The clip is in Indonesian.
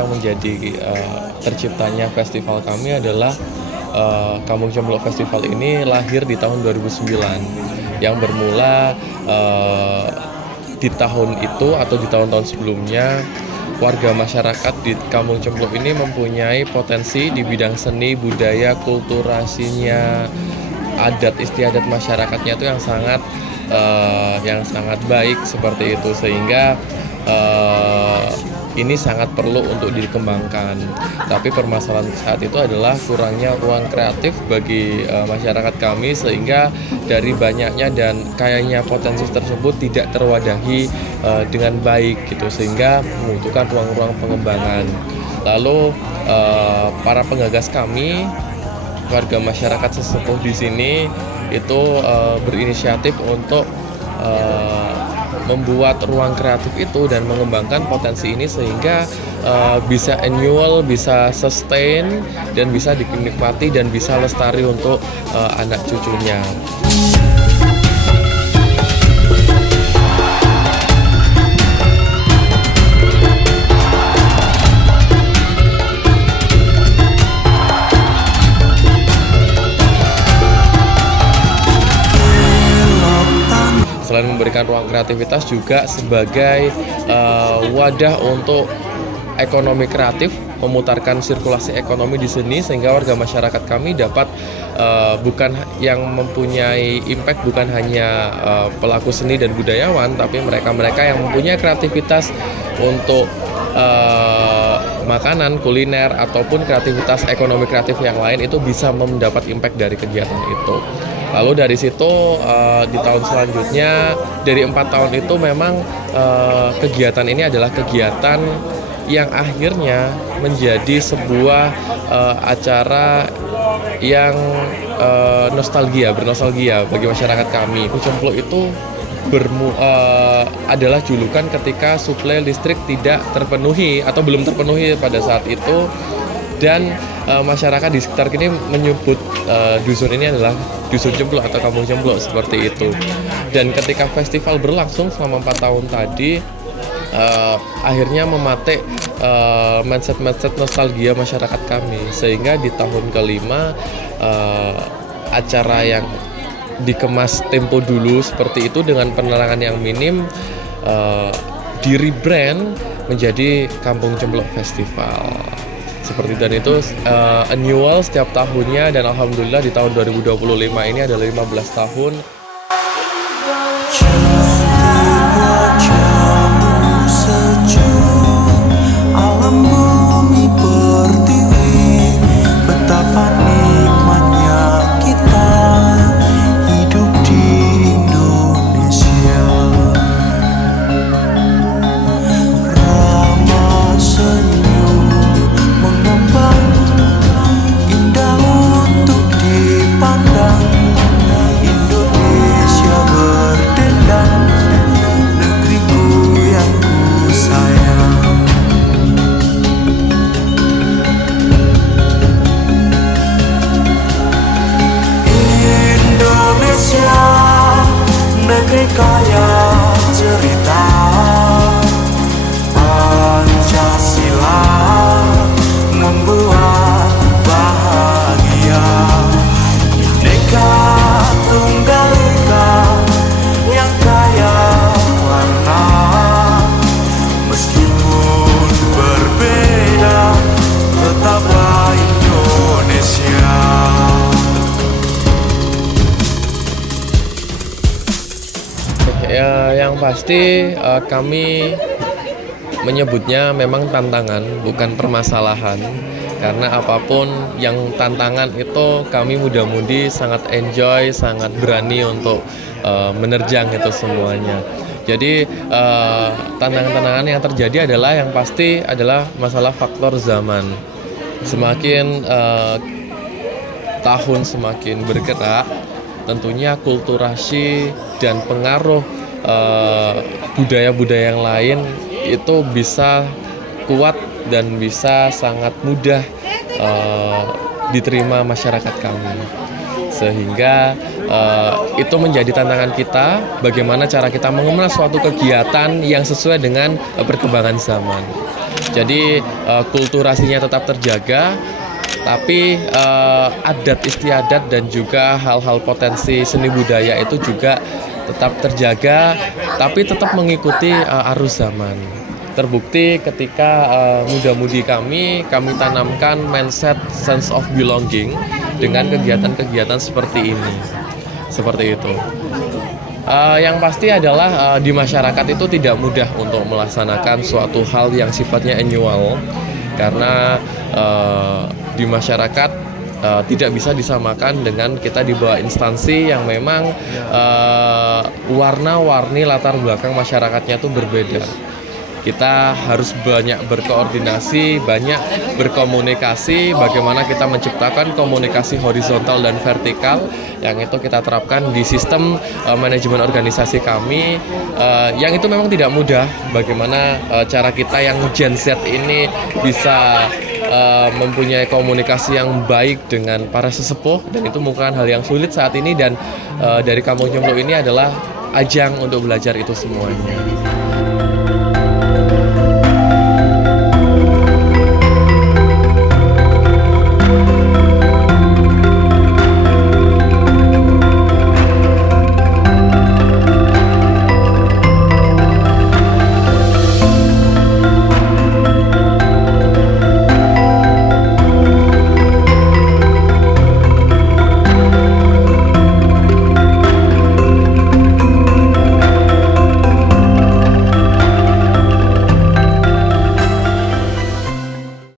yang menjadi terciptanya festival kami adalah Kampung Cemplok Festival ini lahir di tahun 2009 yang bermula di tahun itu atau di tahun-tahun sebelumnya. Warga masyarakat di Kampung Cemplok ini mempunyai potensi di bidang seni, budaya, kulturasinya, adat istiadat masyarakatnya itu yang sangat baik seperti itu, sehingga ini sangat perlu untuk dikembangkan. Tapi permasalahan saat itu adalah kurangnya ruang kreatif bagi masyarakat kami, sehingga dari banyaknya dan kayaknya potensi tersebut tidak terwadahi dengan baik gitu, sehingga membutuhkan ruang-ruang pengembangan. Lalu para penggagas kami, warga masyarakat sesepuh di sini itu berinisiatif untuk membuat ruang kreatif itu dan mengembangkan potensi ini sehingga bisa annual, bisa sustain, dan bisa dinikmati dan bisa lestari untuk anak cucunya. Selain memberikan ruang kreativitas juga sebagai wadah untuk ekonomi kreatif, memutarkan sirkulasi ekonomi di sini sehingga warga masyarakat kami dapat bukan yang mempunyai impact bukan hanya pelaku seni dan budayawan, tapi mereka-mereka yang mempunyai kreativitas untuk makanan, kuliner, ataupun kreativitas ekonomi kreatif yang lain itu bisa mendapat impact dari kegiatan itu. Lalu dari situ di tahun selanjutnya, dari 4 tahun itu memang kegiatan ini adalah kegiatan yang akhirnya menjadi sebuah acara yang bernostalgia bagi masyarakat kami. Cemplok itu adalah julukan ketika suplai listrik tidak terpenuhi atau belum terpenuhi pada saat itu, dan masyarakat di sekitar sini menyebut dusun ini adalah dusun Cemplok atau Kampung Cemplok seperti itu. Dan ketika festival berlangsung selama 4 tahun tadi, akhirnya mematik mindset nostalgia masyarakat kami, sehingga di tahun kelima acara yang dikemas tempo dulu seperti itu dengan penerangan yang minim di rebrand menjadi Kampung Cemplok Festival seperti, dan itu annual setiap tahunnya, dan alhamdulillah di tahun 2025 ini adalah 15 tahun. Negeri kaya cerita Pancasila membuat bahagia. Bineka Tunggal Ika yang kaya warna, meskipun berbeda tetaplah Indonesia. Ya, yang pasti kami menyebutnya memang tantangan, bukan permasalahan. Karena apapun yang tantangan itu kami muda-mudi sangat enjoy, sangat berani untuk menerjang itu semuanya. Jadi tantangan-tantangan yang terjadi adalah yang pasti adalah masalah faktor zaman. Semakin tahun semakin bergerak, tentunya kulturasi dan pengaruh budaya-budaya yang lain itu bisa kuat dan bisa sangat mudah diterima masyarakat kami, sehingga itu menjadi tantangan kita, bagaimana cara kita mengemas suatu kegiatan yang sesuai dengan perkembangan zaman. Jadi kulturasinya tetap terjaga, tapi adat istiadat dan juga hal-hal potensi seni budaya itu juga tetap terjaga, tapi tetap mengikuti arus zaman. Terbukti ketika muda-mudi kami tanamkan mindset sense of belonging dengan kegiatan-kegiatan seperti ini. Seperti itu. Yang pasti adalah di masyarakat itu tidak mudah untuk melaksanakan suatu hal yang sifatnya annual, karena di masyarakat tidak bisa disamakan dengan kita di bawah instansi yang memang warna-warni latar belakang masyarakatnya itu berbeda. Kita harus banyak berkoordinasi, banyak berkomunikasi, bagaimana kita menciptakan komunikasi horizontal dan vertikal yang itu kita terapkan di sistem manajemen organisasi kami, yang itu memang tidak mudah. Bagaimana cara kita yang Gen Z ini bisa mempunyai komunikasi yang baik dengan para sesepuh, dan itu bukan hal yang sulit saat ini, dan dari Kampung Jomblo ini adalah ajang untuk belajar itu semuanya.